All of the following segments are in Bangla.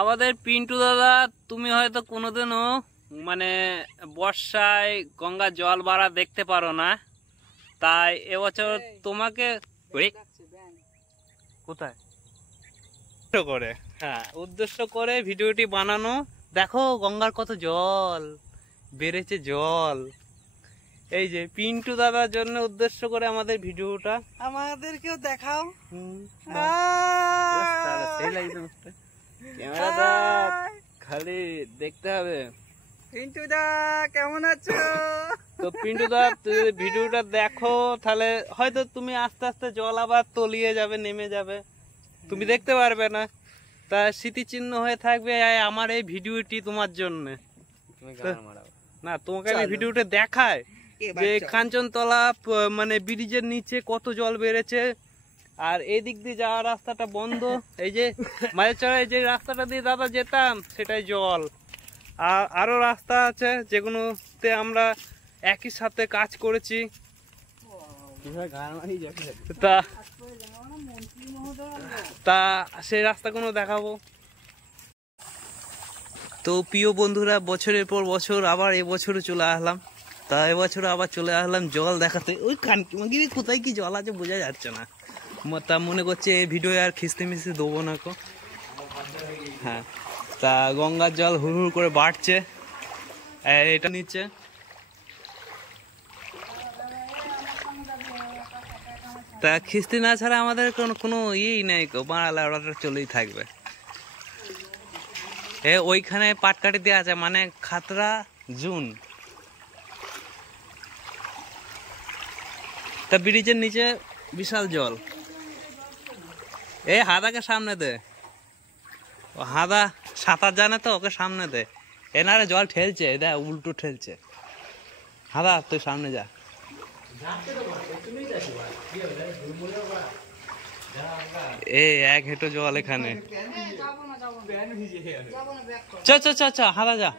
আমাদের পিন্টু দাদা, তুমি হয়তো কোনোদিনও মানে বর্ষায় গঙ্গার জল বাড়া দেখতে পারো না, তাই এবছর তোমাকে কোথায় করে উদ্দেশ্য করে ভিডিওটি বানানো। দেখো গঙ্গার কত জল বেড়েছে, জল এই যে পিন্টু দাদার জন্য উদ্দেশ্য করে আমাদের ভিডিওটা। আমাদেরকেও দেখাও। ক্যামেরাটা খালি দেখতে হবে। পিন্টু দা কেমন আছো? তো পিন্টু দা ভিডিওটা দেখো, তাহলে হয়তো তুমি আস্তে আস্তে জল আবার তলিয়ে যাবে, নেমে যাবে, তুমি দেখতে পারবে না। তা স্মৃতিচিহ্ন হয়ে থাকবে আমার এই ভিডিওটি তোমার জন্য। না তোমাকে আমি ভিডিওটা দেখায় যে কাঞ্চনতলা মানে ব্রিজের নিচে কত জল বেড়েছে, আর এই দিক দিয়ে যাওয়ার রাস্তাটা বন্ধ। এই যে মাঝে চড়ায় যে রাস্তাটা দিয়ে দাদা যেতাম সেটাই জল। আর আরো রাস্তা আছে যেগুলোতে আমরা একই সাথে কাজ করেছি, তা সেই রাস্তাগুলো দেখাবো। তো প্রিয় বন্ধুরা, বছরের পর বছর আবার এবছরও চলে আসলাম। তা এবছর আবার চলে আসলাম জল দেখাতে। ওই কানকিমাগিরি কোথায় কি জল আছে বোঝা যাচ্ছে না, তা মনে করছে এই ভিডিও আর খিস্তে মিস্তে দেবো না কো। হ্যাঁ, তা গঙ্গার জল হুড় হুড় করে বাড়ছে, এটা নিচ্ছে। তা খিস্তি না ছাড়া আমাদের কোনো ইয়েই নেই, বাড়ালে ওটা চলেই থাকবে। ওইখানে পাটকাঠি দেওয়া আছে, মানে খাতরা জুন। তা ব্রিজের নিচে বিশাল জল। হাদাকে সামনে দে, ও হাদা সাঁতার জানে তো, ওকে সামনে দে। এনারে জল ঠেলছে, দেখ উল্টো ঠেলছে। হাদা তুই সামনে যা। এক হেঁটো জল এখানে। চ চ চ চ হাদা যা,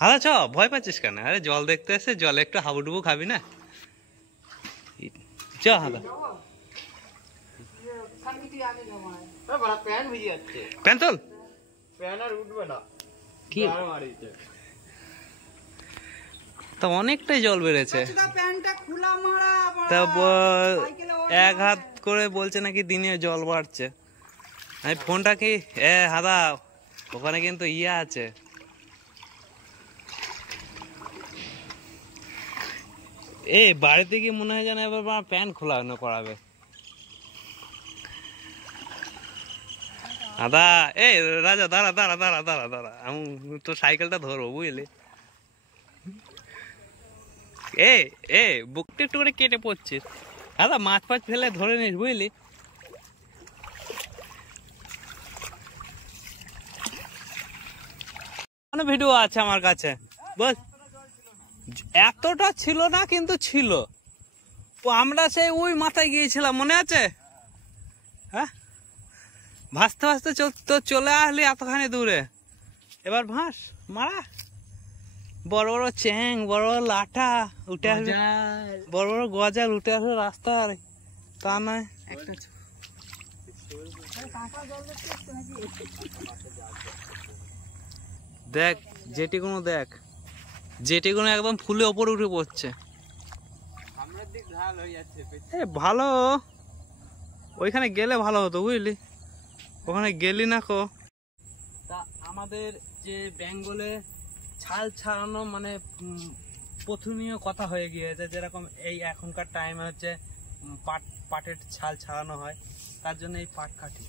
হাদা চ, ভয় পাচ্ছিস কেন? আরে জল দেখতে এসে জলে একটু হাবুডুবু খাবি না? চ হাদা। প্যান্ট তোল, তা অনেকটাই জল বেড়েছে। এক হাত করে বলছে নাকি দিনে জল বাড়ছে। আমি ফোনটা কি হাদা ওখানে কিন্তু ইয়ে আছে, বাড়িতে গিয়ে মনে হয় যেন এবার প্যান্ট খোলা করাবে। দাদা রাজা দাঁড়া দাঁড়া দাঁড়া দাঁড়া দাঁড়া, আমি তো সাইকেলটা ধরবো বুঝলি। বুকটা একটু করে কেটে পড়ছিস দাদা, মাছ ফাছ ফেলে ধরে নিস বুঝলি। ভিডিও আছে আমার কাছে, বল এতটা ছিল না কিন্তু ছিল। আমরা সেই ওই মাথায় গিয়েছিলাম, মনে আছে? হ্যাঁ, ভাসতে ভাসতে তো চলে আসলি এতখানি দূরে। এবার ভাস মারা, বড় বড় চ্যাং, বড় বড় লাঠা উঠে আসবে, বড় বড় গজাল উঠে আসবে রাস্তার। তা নয়, দেখ যেটিগুলো, দেখ যেটিগুলো একদম ফুলে ওপরে উঠে পড়ছে। ভালো, ওইখানে গেলে ভালো হতো বুঝলি, ওখানে গেলি না কো। তা আমাদের যে বেঙ্গলে ছাল ছাড়ানো মানে প্রথমীয় কথা হয়ে গিয়েছে, যেরকম এই এখনকার টাইমে হচ্ছে পাটের ছাল ছাড়ানো হয়, তার জন্য এই পাটকাঠি।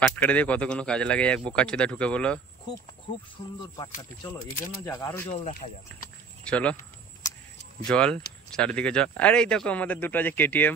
পাটকাঠি দিয়ে কতগুলো কাজে লাগে, এক বোকাচোদা ঢুকে বলো। খুব খুব সুন্দর পাটকাঠি। চলো এগোনো যাক, আরো জল দেখা যাক। চলো, জল চারিদিকে জল। আরে এই দেখো আমাদের দুটো যে কেটিএম।